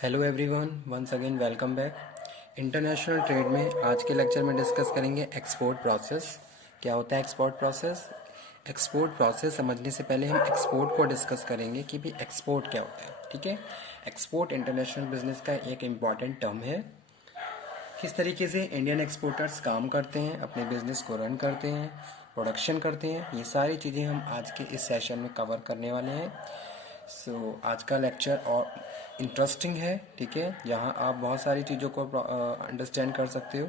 Hello everyone, once again welcome back. International trade में आज के लेक्चर में डिस्कस करेंगे एक्सपोर्ट प्रोसेस। क्या होता है एक्सपोर्ट प्रोसेस? एक्सपोर्ट प्रोसेस समझने से पहले हम एक्सपोर्ट को डिस्कस करेंगे कि भाई एक्सपोर्ट क्या होता है। ठीक है, एक्सपोर्ट इंटरनेशनल बिजनेस का एक इम्पॉर्टेंट टर्म है। किस तरीके से इंडियन एक्सपोर्टर्स काम करते हैं, अपने बिजनेस को रन करते हैं, प्रोडक्शन करते हैं, ये सारी चीज़ें हम आज के इस सेशन में कवर करने वाले हैं। आज का लेक्चर और इंटरेस्टिंग है, ठीक है, जहाँ आप बहुत सारी चीज़ों को अंडरस्टैंड कर सकते हो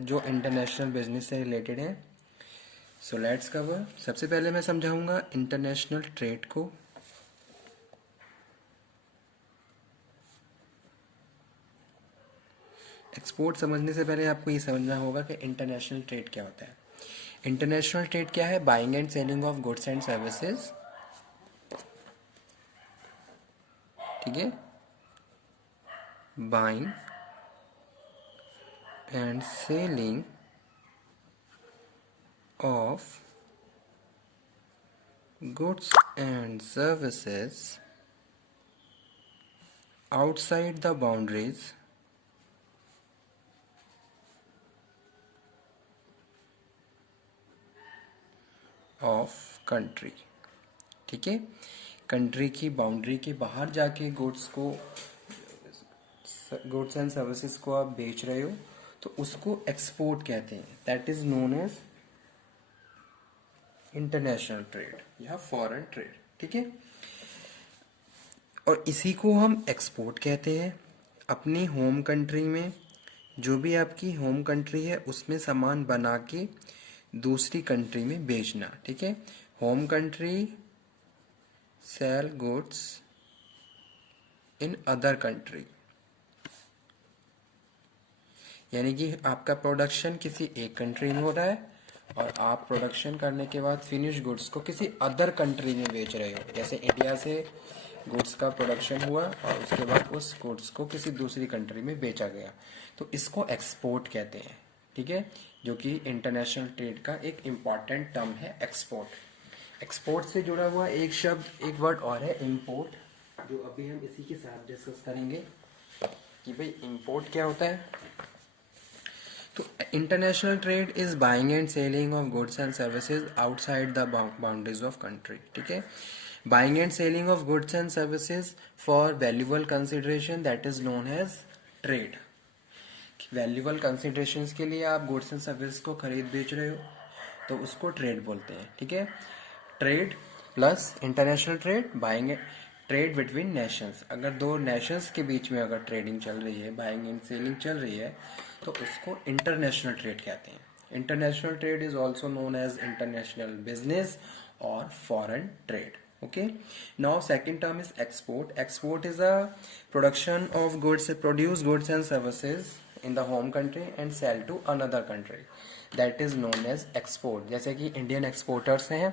जो इंटरनेशनल बिजनेस से रिलेटेड है। Let's cover. सबसे पहले मैं समझाऊंगा इंटरनेशनल ट्रेड को। एक्सपोर्ट समझने से पहले आपको ये समझना होगा कि इंटरनेशनल ट्रेड क्या होता है। इंटरनेशनल ट्रेड क्या है? Buying and selling of goods and services. ठीक है, buying and selling of goods and services outside the boundaries of country। ठीक है, कंट्री की बाउंड्री के बाहर जाके गुड्स एंड सर्विसेज को आप बेच रहे हो तो उसको एक्सपोर्ट कहते हैं। That is known as international trade या फॉरेन ट्रेड। ठीक है, और इसी को हम एक्सपोर्ट कहते हैं। अपनी होम कंट्री में, जो भी आपकी होम कंट्री है उसमें सामान बना के दूसरी कंट्री में बेचना। ठीक है, home country sell goods in other country, यानी कि आपका प्रोडक्शन किसी एक कंट्री में हो रहा है और आप प्रोडक्शन करने के बाद फिनिश गुड्स को किसी अदर कंट्री में बेच रहे हो। जैसे इंडिया से गुड्स का प्रोडक्शन हुआ और उसके बाद उस गुड्स को किसी दूसरी कंट्री में बेचा गया, तो इसको एक्सपोर्ट कहते हैं। ठीक है, जो कि इंटरनेशनल ट्रेड का एक इम्पॉर्टेंट टर्म है एक्सपोर्ट। एक्सपोर्ट से जुड़ा हुआ एक शब्द, एक वर्ड और है इम्पोर्ट, जो अभी हम इसी के साथ डिस्कस करेंगे कि भाई इम्पोर्ट क्या होता है। तो international trade is buying and selling of goods and services outside the boundaries of country. ठीक है, buying and selling of goods and services for valuable consideration, that is known as trade. Valuable consideration के लिए आप goods and service को खरीद बेच रहे हो तो उसको ट्रेड बोलते हैं। ठीक है, trade plus international trade, buying trade between Nations. अगर दो नेशंस के बीच में अगर ट्रेडिंग चल रही है, बाइंग एंड सेलिंग चल रही है, तो उसको इंटरनेशनल ट्रेड कहते हैं। International trade is also known as international business और foreign trade. Okay, now second term is export. Export is a production of goods, produce goods and services in the home country and sell to another country, that is known as export। जैसे कि Indian exporters हैं,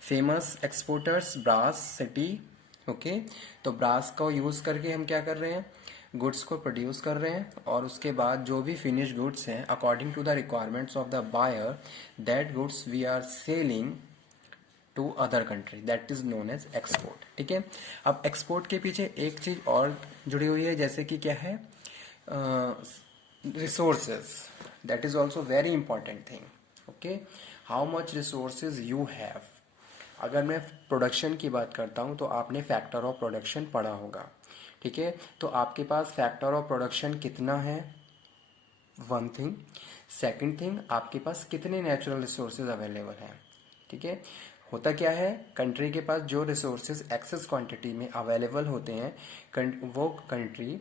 famous exporters brass city. Okay, तो brass को use करके हम क्या कर रहे हैं, गुड्स को प्रोड्यूस कर रहे हैं और उसके बाद जो भी फिनिश गुड्स हैं according to the requirements of the buyer, that goods we are selling to other country, that is known as export. ठीक है, अब एक्सपोर्ट के पीछे एक चीज और जुड़ी हुई है, जैसे कि क्या है, resources, that is also very important thing. Okay, how much resources you have. अगर मैं प्रोडक्शन की बात करता हूं तो आपने फैक्टर ऑफ प्रोडक्शन पढ़ा होगा। ठीक है, तो आपके पास फैक्टर ऑफ प्रोडक्शन कितना है, वन थिंग। सेकंड थिंग, आपके पास कितने नेचुरल रिसोर्सेज अवेलेबल हैं। ठीक है, होता क्या है, कंट्री के पास जो रिसोर्सेज एक्सेस क्वांटिटी में अवेलेबल होते हैं, वो country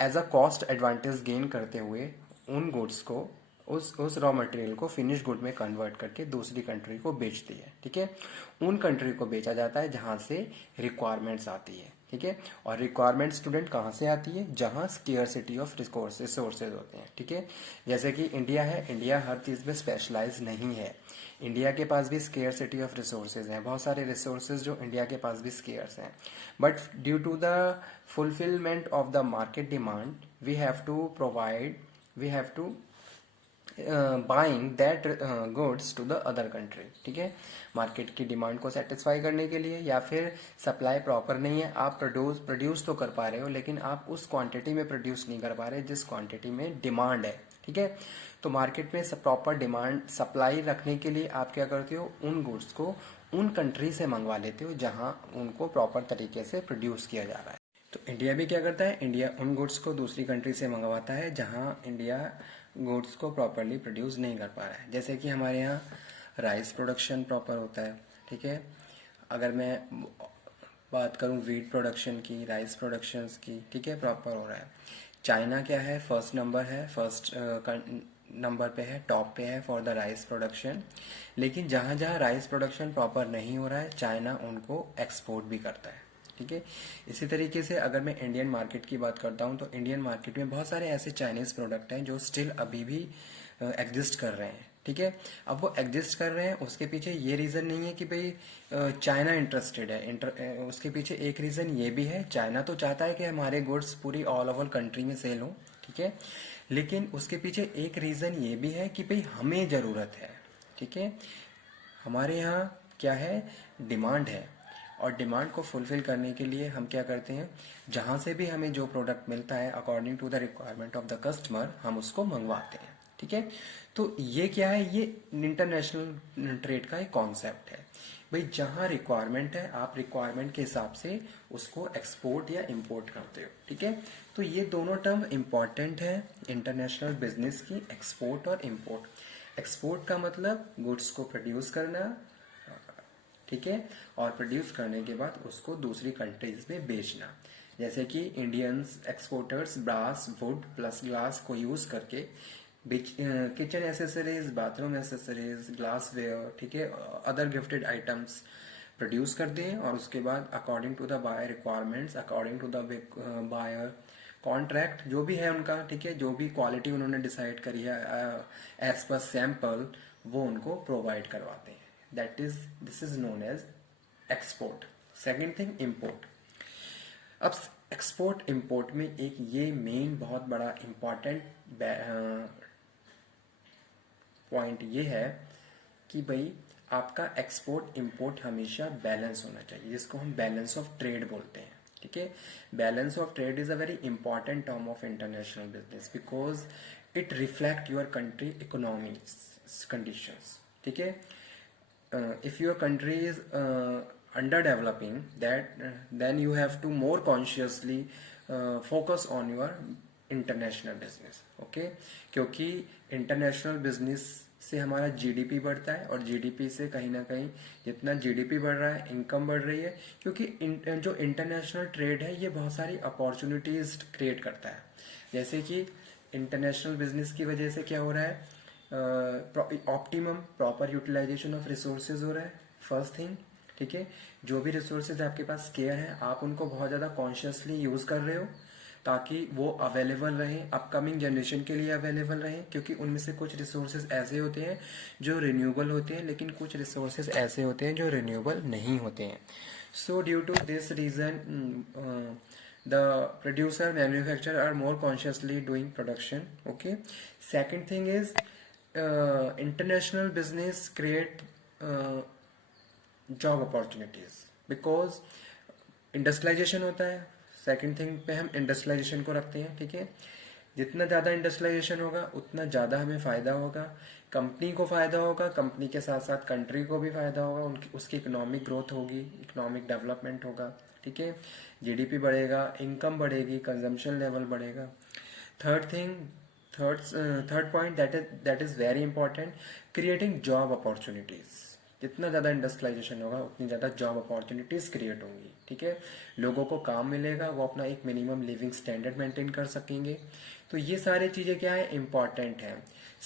as a cost advantage gain करते हुए उन गुड्स को, उस रॉ मटेरियल को फिनिश गुड में कन्वर्ट करके दूसरी कंट्री को बेचती है। ठीक है, उन कंट्री को बेचा जाता है जहां से रिक्वायरमेंट्स आती है। ठीक है, और रिक्वायरमेंट स्टूडेंट कहाँ से आती है, जहां स्केयरसिटी ऑफ रिसोर्सेज होते हैं। ठीक है, जैसे कि इंडिया है, इंडिया हर चीज में स्पेशलाइज नहीं है, इंडिया के पास भी स्केयरसिटी ऑफ रिसोर्सेज हैं, बहुत सारे रिसोर्सेज जो इंडिया के पास भी स्केयर्स हैं, but due to the fulfilment of the market demand we have to buying that goods to the other country, ठीक है, मार्केट की डिमांड को सेटिस्फाई करने के लिए, या फिर सप्लाई प्रॉपर नहीं है, आप प्रोड्यूस तो कर पा रहे हो लेकिन आप उस क्वांटिटी में प्रोड्यूस नहीं कर पा रहे जिस क्वांटिटी में डिमांड है, ठीक है। तो मार्केट में प्रॉपर डिमांड सप्लाई रखने के लिए आप क्या करते हो, उन गुड्स को उन कंट्री से मंगवा लेते हो जहां उनको प्रॉपर तरीके से प्रोड्यूस किया जा रहा है। तो इंडिया भी क्या करता है, इंडिया उन गुड्स को दूसरी कंट्री से मंगवाता है जहां इंडिया गुड्स को प्रॉपरली प्रोड्यूस नहीं कर पा रहा है। जैसे कि हमारे यहाँ राइस प्रोडक्शन प्रॉपर होता है, ठीक है। अगर मैं बात करूँ वीट प्रोडक्शन की, राइस प्रोडक्शंस की, ठीक है, प्रॉपर हो रहा है। चाइना क्या है, फर्स्ट नंबर है, फर्स्ट नंबर पे है, टॉप पे है फॉर द राइस प्रोडक्शन। लेकिन जहाँ जहाँ राइस प्रोडक्शन प्रॉपर नहीं हो रहा है, चाइना उनको एक्सपोर्ट भी करता है, ठीक है। इसी तरीके से अगर मैं इंडियन मार्केट की बात करता हूँ तो इंडियन मार्केट में बहुत सारे ऐसे चाइनीज प्रोडक्ट हैं जो स्टिल अभी भी एग्जिस्ट कर रहे हैं, ठीक है। अब वो एग्जिस्ट कर रहे हैं, उसके पीछे ये रीज़न नहीं है कि भाई चाइना इंटरेस्टेड है, उसके पीछे एक रीज़न ये भी है, चाइना तो चाहता है कि हमारे गुड्स पूरी ऑल ओवर कंट्री में सेल हों, ठीक है। लेकिन उसके पीछे एक रीज़न ये भी है कि भाई हमें ज़रूरत है, ठीक है। हमारे यहाँ क्या है, डिमांड है, और डिमांड को फुलफिल करने के लिए हम क्या करते हैं, जहाँ से भी हमें जो प्रोडक्ट मिलता है according to the requirement of the customer हम उसको मंगवाते हैं, ठीक है। तो ये क्या है, ये इंटरनेशनल ट्रेड का एक कॉन्सेप्ट है। भाई जहाँ रिक्वायरमेंट है आप रिक्वायरमेंट के हिसाब से उसको एक्सपोर्ट या इंपोर्ट करते हो, ठीक है। तो ये दोनों टर्म इम्पॉर्टेंट है इंटरनेशनल बिजनेस की, एक्सपोर्ट और इंपोर्ट। एक्सपोर्ट का मतलब गुड्स को प्रोड्यूस करना, ठीक है, और प्रोड्यूस करने के बाद उसको दूसरी कंट्रीज में बेचना। जैसे कि Indians exporters brass, wood plus glass को यूज करके kitchen accessories, bathroom accessories, glassware, ठीक है, अदर गिफ्टेड आइटम्स प्रोड्यूस करते हैं, और उसके बाद according to the buyer requirements, according to the buyer contract जो भी है उनका, ठीक है, जो भी क्वालिटी उन्होंने डिसाइड करी है एज पर सैंपल, वो उनको प्रोवाइड करवाते हैं। That is this is known as export. Second thing import. अब एक्सपोर्ट इम्पोर्ट में एक ये मेन बहुत बड़ा इम्पॉर्टेंट पॉइंट ये है कि भाई आपका एक्सपोर्ट इंपोर्ट हमेशा बैलेंस होना चाहिए, जिसको हम बैलेंस ऑफ ट्रेड बोलते हैं, ठीक है। Balance of trade is a very important term of international business because it reflect your country economy conditions, ठीक है। If your country is underdeveloping, that then you have to more consciously focus on your international business, okay. क्योंकि international business से हमारा GDP बढ़ता है, और GDP से कहीं ना कहीं जितना जीडीपी बढ़ रहा है इनकम बढ़ रही है, क्योंकि जो इंटरनेशनल ट्रेड है ये बहुत सारी अपॉर्चुनिटीज क्रिएट करता है। जैसे कि इंटरनेशनल बिजनेस की वजह से क्या हो रहा है, optimum proper utilisation of resources हो रहा है, फर्स्ट थिंग, ठीक है। जो भी रिसोर्सेज आपके पास स्केयर है आप उनको बहुत ज़्यादा कॉन्शियसली यूज़ कर रहे हो ताकि वो अवेलेबल रहें, अपकमिंग जनरेशन के लिए अवेलेबल रहें, क्योंकि उनमें से कुछ रिसोर्सेज ऐसे होते हैं जो रिन्यूएबल होते हैं, लेकिन कुछ रिसोर्सेज ऐसे होते हैं जो रिन्यूएबल नहीं होते हैं। So due to this reason the producer manufacturer are more consciously doing production, okay. Second thing is international business create job opportunities because industrialisation होता है। सेकंड थिंग पे हम इंडस्ट्रियलाइजेशन को रखते हैं, ठीक है। जितना ज़्यादा इंडस्ट्रियलाइजेशन होगा उतना ज़्यादा हमें फ़ायदा होगा, कंपनी को फ़ायदा होगा, कंपनी के साथ साथ कंट्री को भी फ़ायदा होगा, उनकी उसकी इकोनॉमिक ग्रोथ होगी, इकोनॉमिक डेवलपमेंट होगा, ठीक है। जीडीपी बढ़ेगा, इनकम बढ़ेगी, कंजम्पशन लेवल बढ़ेगा। Third thing, third point that is very important, creating job opportunities. जितना ज़्यादा इंडस्ट्रियलाइजेशन होगा उतनी ज़्यादा जॉब अपॉर्चुनिटीज़ क्रिएट होंगी, ठीक है। लोगों को काम मिलेगा, वो अपना एक मिनिमम लिविंग स्टैंडर्ड मेंटेन कर सकेंगे। तो ये सारी चीज़ें क्या है, इम्पॉर्टेंट हैं।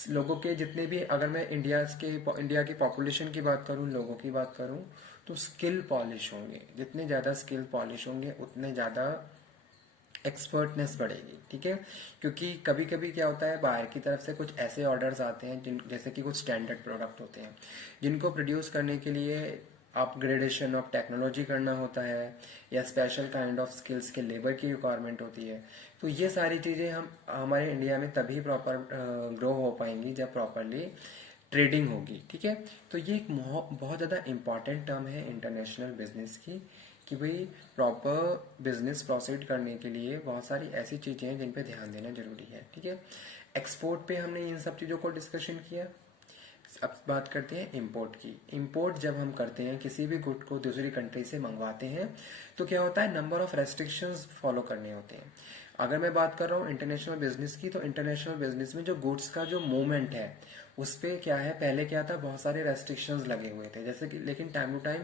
लोगों के जितने भी, अगर मैं इंडिया की पॉपुलेशन की बात करूँ, लोगों की बात करूँ, तो स्किल पॉलिश होंगे। जितने ज़्यादा स्किल पॉलिश होंगे उतने ज़्यादा एक्सपर्टनेस बढ़ेगी, ठीक है। क्योंकि कभी कभी क्या होता है, बाहर की तरफ से कुछ ऐसे ऑर्डर्स आते हैं जैसे कि कुछ स्टैंडर्ड प्रोडक्ट होते हैं जिनको प्रोड्यूस करने के लिए अपग्रेडेशन ऑफ टेक्नोलॉजी करना होता है, या स्पेशल काइंड ऑफ स्किल्स के लेबर की रिक्वायरमेंट होती है। तो ये सारी चीज़ें हम हमारे इंडिया में तभी प्रॉपर ग्रो हो पाएंगी जब प्रॉपरली ट्रेडिंग होगी। ठीक है, तो ये एक बहुत ज़्यादा इम्पॉर्टेंट टर्म है इंटरनेशनल बिजनेस की, कि भाई प्रॉपर बिजनेस प्रोसीड करने के लिए बहुत सारी ऐसी चीज़ें हैं जिन पे ध्यान देना जरूरी है। ठीक है, एक्सपोर्ट पे हमने इन सब चीज़ों को डिस्कशन किया। अब बात करते हैं इंपोर्ट की। इंपोर्ट जब हम करते हैं, किसी भी गुड को दूसरी कंट्री से मंगवाते हैं, तो क्या होता है, नंबर ऑफ रेस्ट्रिक्शंस फॉलो करने होते हैं। अगर मैं बात कर रहा हूँ इंटरनेशनल बिजनेस की, तो इंटरनेशनल बिजनेस में जो गुड्स का जो मूवमेंट है उस पर क्या है, पहले क्या था, बहुत सारे रेस्ट्रिक्शंस लगे हुए थे जैसे कि, लेकिन टाइम टू टाइम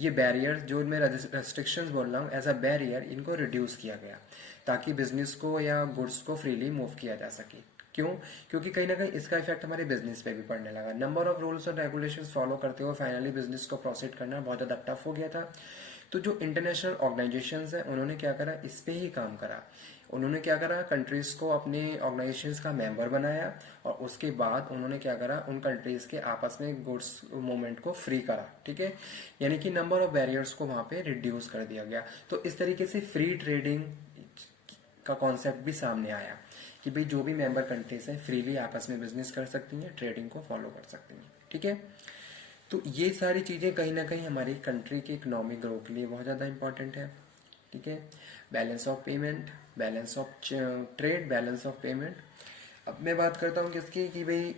ये बैरियर, जो मैं रेस्ट्रिक्शंस बोल रहा हूँ एज अ बैरियर, इनको रिड्यूस किया गया ताकि बिजनेस को या गुड्स को फ्रीली मूव किया जा सके। क्यों? क्योंकि कहीं ना कहीं इसका इफेक्ट हमारे बिजनेस पे भी पड़ने लगा। नंबर ऑफ रूल्स और रेगुलेशंस फॉलो करते हुए फाइनली बिजनेस को प्रोसीड करना बहुत ज़्यादा टफ हो गया था। तो जो इंटरनेशनल ऑर्गेनाइजेशंस हैं उन्होंने क्या करा, इस पे ही काम करा। उन्होंने क्या करा, कंट्रीज को अपने ऑर्गेनाइजेशंस का मेंबर बनाया, और उसके बाद उन्होंने क्या करा, उन कंट्रीज के आपस में गुड्स मूवमेंट को फ्री करा। ठीक है, यानी कि नंबर ऑफ बैरियर्स को वहां पे रिड्यूस कर दिया गया। तो इस तरीके से फ्री ट्रेडिंग का कॉन्सेप्ट भी सामने आया कि भाई जो भी मेंबर कंट्रीज हैं फ्रीली आपस में बिजनेस कर सकती हैं, ट्रेडिंग को फॉलो कर सकती हैं। ठीक है, तो ये सारी चीज़ें कहीं ना कहीं हमारी कंट्री की इकोनॉमिक ग्रो के लिए बहुत ज़्यादा इंपॉर्टेंट है। ठीक है, balance of payment, balance of trade, balance of payment. अब मैं बात करता हूँ किसकी, कि भाई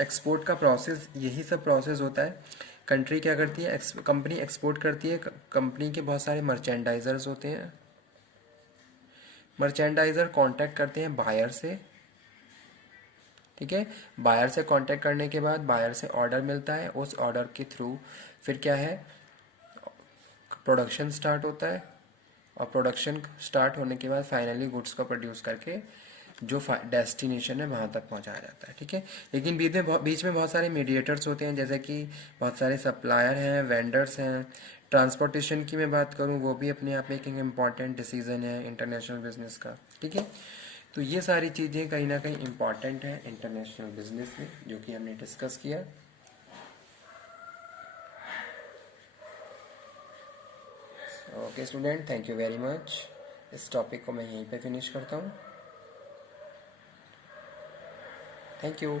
एक्सपोर्ट का प्रोसेस, यही सब प्रोसेस होता है। कंट्री क्या करती है, कंपनी एक्सपोर्ट करती है, कंपनी के बहुत सारे मर्चेंडाइजर्स होते हैं। मर्चेंडाइजर कांटेक्ट करते हैं बायर से। ठीक है, बायर से कांटेक्ट करने के बाद बायर से ऑर्डर मिलता है, उस ऑर्डर के थ्रू फिर क्या है, प्रोडक्शन स्टार्ट होता है, और प्रोडक्शन स्टार्ट होने के बाद फाइनली गुड्स को प्रोड्यूस करके जो डेस्टिनेशन है वहाँ तक पहुँचाया जाता है। ठीक है, लेकिन बीच में बहुत सारे मीडिएटर्स होते हैं, जैसे कि बहुत सारे सप्लायर हैं, वेंडर्स हैं। ट्रांसपोर्टेशन की मैं बात करूँ, वो भी अपने आप में एक इम्पॉर्टेंट डिसीजन है इंटरनेशनल बिजनेस का। ठीक है, तो ये सारी चीज़ें कहीं ना कहीं इम्पॉर्टेंट है इंटरनेशनल बिजनेस में, जो कि हमने डिस्कस किया। Okay student, thank you very much. इस टॉपिक को मैं यहीं पे फिनिश करता हूँ। Thank you.